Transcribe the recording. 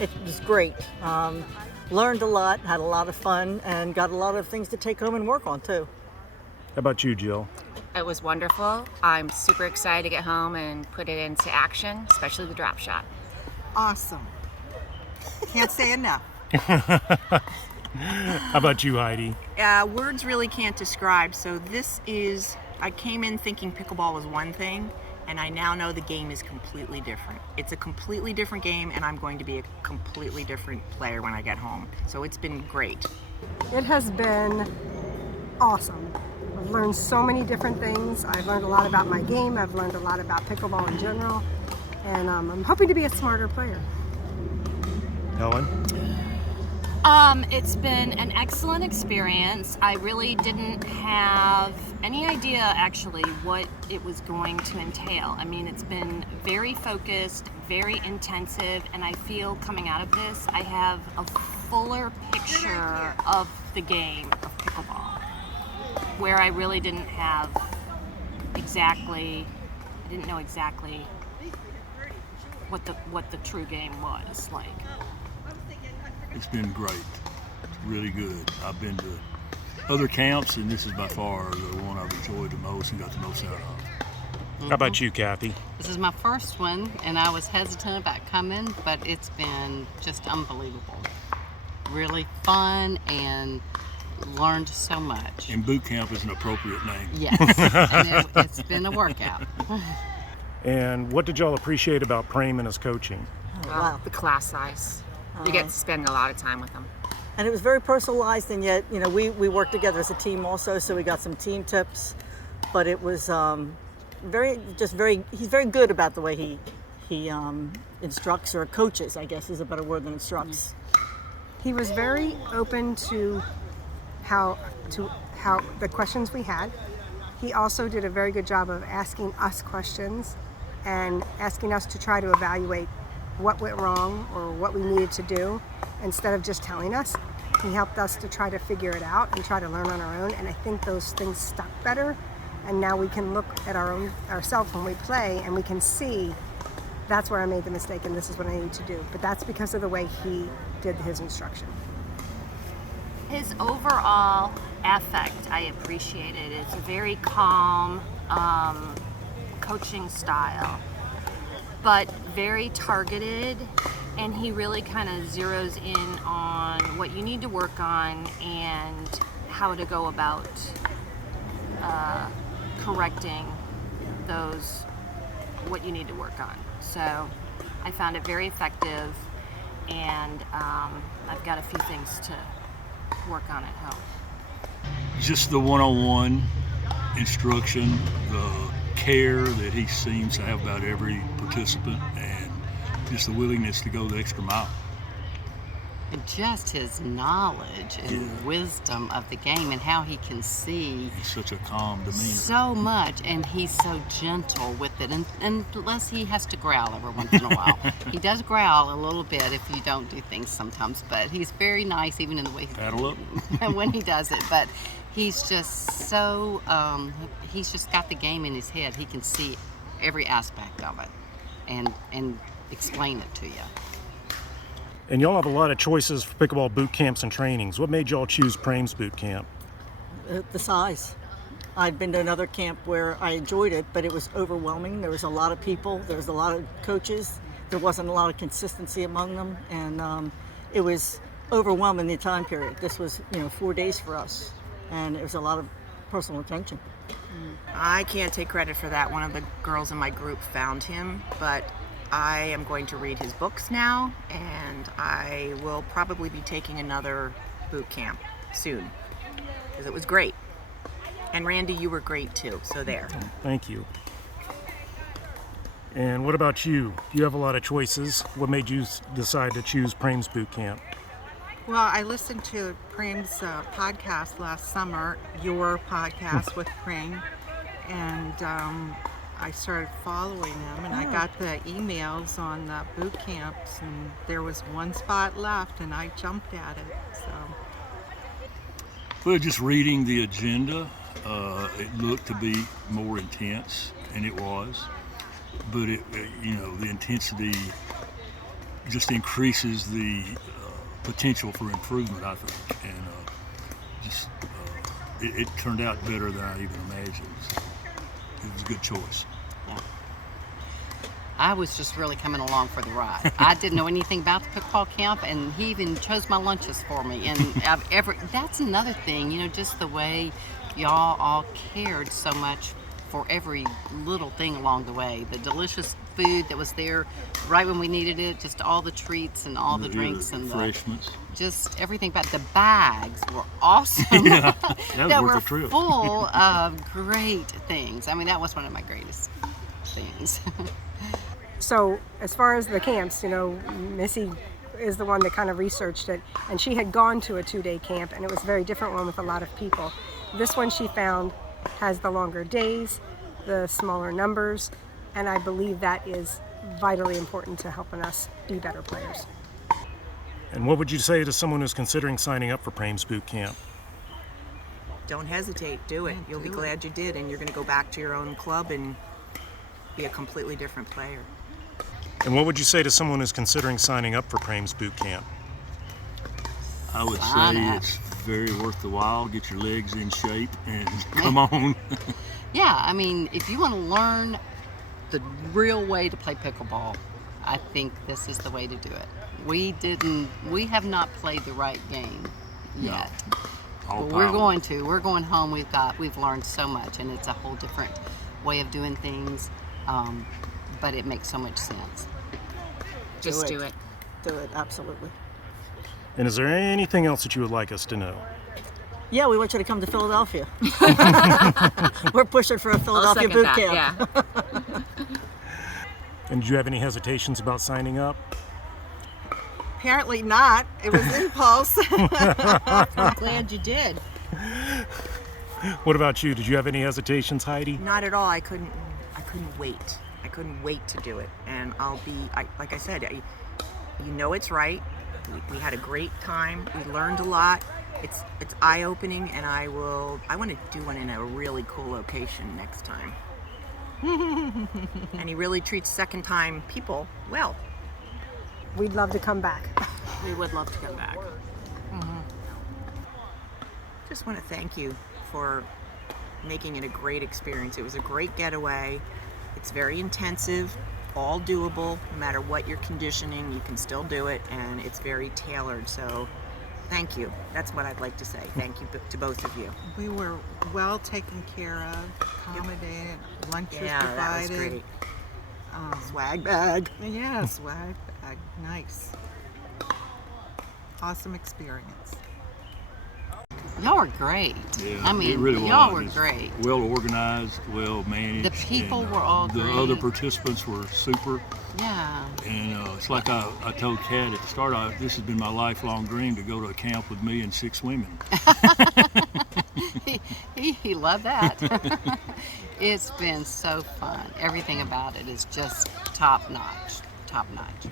It was great. Learned a lot, had a lot of fun, and got a lot of things to take home and work on too. How about you, Jill? It was wonderful. I'm super excited to get home and put it into action, especially the drop shot. Awesome. Can't say enough. How about you, Heidi? Words really can't describe. So I came in thinking pickleball was one thing, and I now know the game is completely different. It's a completely different game, and I'm going to be a completely different player when I get home. So it's been great. It has been awesome. I've learned so many different things. I've learned a lot about my game. I've learned a lot about pickleball in general, and I'm hoping to be a smarter player. Helen? It's been an excellent experience. I really didn't have any idea actually what it was going to entail. I mean, it's been very focused, very intensive, and I feel coming out of this, I have a fuller picture of the game of pickleball, where I really didn't know exactly what the true game was like. It's been great. It's really good. I've been to other camps, and this is by far the one I've enjoyed the most and got the most out of. How about you, Kathy? This is my first one, and I was hesitant about coming, but it's been just unbelievable. Really fun and learned so much. And Bootcamp is an appropriate name. Yes, and it's been a workout. And what did y'all appreciate about Prem and his coaching? Wow. The class size. You get to spend a lot of time with them. And it was very personalized, and yet, we worked together as a team also, so we got some team tips. But it was he's very good about the way he instructs or coaches, I guess is a better word than instructs. He was very open to how the questions we had. He also did a very good job of asking us questions and asking us to try to evaluate what went wrong or what we needed to do instead of just telling us. He helped us to try to figure it out and try to learn on our own, and I think those things stuck better, and now we can look at ourselves when we play and we can see that's where I made the mistake and this is what I need to do. But that's because of the way he did his instruction. His overall affect, I appreciated. It's a very calm coaching style, but very targeted, and he really kind of zeroes in on what you need to work on and how to go about correcting what you need to work on. So I found it very effective, and I've got a few things to work on at home. Just the one-on-one instruction, the care that he seems to have about every participant, and just the willingness to go the extra mile. And just his knowledge and wisdom of the game and how he can see. He's such a calm demeanor. So much, and he's so gentle with it, and unless he has to growl every once in a while. He does growl a little bit if you don't do things sometimes, but he's very nice even in the way Paddle up. when he does it. But he's just so, he's just got the game in his head. He can see every aspect of it and explain it to you. And y'all have a lot of choices for pickleball boot camps and trainings. What made y'all choose Prem's boot camp? The size. I'd been to another camp where I enjoyed it, but it was overwhelming. There was a lot of people. There was a lot of coaches. There wasn't a lot of consistency among them, and it was overwhelming the time period. This was, 4 days for us, and it was a lot of personal attention. I can't take credit for that. One of the girls in my group found him, but I am going to read his books now, and I will probably be taking another boot camp soon, because it was great. And Randy, you were great too, so there. Thank you. And what about you? You have a lot of choices. What made you decide to choose Prem's boot camp? Well, I listened to Prem's podcast last summer, your podcast with Prem, and I started following them, and I got the emails on the boot camps, and there was one spot left, and I jumped at it. So, Well, just reading the agenda, it looked to be more intense, and it was. But the intensity just increases the potential for improvement, I think. And it turned out better than I even imagined. So it was a good choice. I was just really coming along for the ride. I didn't know anything about the pickleball camp, and he even chose my lunches for me. And that's another thing, just the way y'all all cared so much for every little thing along the way. The delicious food that was there right when we needed it, just all the treats and all the drinks and refreshments. Just everything. But the bags were awesome. Yeah, that worth were the trip. full of great things. I mean, that was one of my greatest things. So as far as the camps, Missy is the one that kind of researched it, and she had gone to a 2-day camp, and it was a very different one with a lot of people. This one she found has the longer days, the smaller numbers, and I believe that is vitally important to helping us be better players. And what would you say to someone who's considering signing up for Prame's Bootcamp? Don't hesitate. Do it. You'll be glad you did, and you're going to go back to your own club and be a completely different player. And what would you say to someone who's considering signing up for Prame's Bootcamp? I would say it's very worth the while. Get your legs in shape and come on. Yeah, I mean, if you want to learn the real way to play pickleball, I think this is the way to do it. We have not played the right game yet. All But we're power. going to. We're going home. We've learned so much, and it's a whole different way of doing things. But it makes so much sense. Just do it. Do it, absolutely. And is there anything else that you would like us to know? Yeah, we want you to come to Philadelphia. We're pushing for a I'll Philadelphia second boot that, camp. yeah. And do you have any hesitations about signing up? Apparently not. It was impulse. I'm glad you did. What about you? Did you have any hesitations, Heidi? Not at all. I couldn't wait. I couldn't wait to do it. And like I said, it's right. We had a great time. We learned a lot. It's eye-opening, and I want to do one in a really cool location next time. And he really treats second-time people well. We'd love to come back. We would love to come back. Just want to thank you for making it a great experience. It was a great getaway. It's very intensive, all doable. No matter what your conditioning, you can still do it, and it's very tailored. So thank you. That's what I'd like to say. Thank you to both of you. We were well taken care of, accommodated, lunch was Yeah, that was provided. great. Swag bag. Yeah, swag bag. Nice. Awesome experience. Y'all are great. Yeah, I mean, it really y'all was. were great. Well organized, well managed. The people and, were all the great. other participants were super. Yeah. And it's like I told Kat at the start, this has been my lifelong dream to go to a camp with me and 6 women. He loved that. It's been so fun. Everything about it is just top notch. Top notch.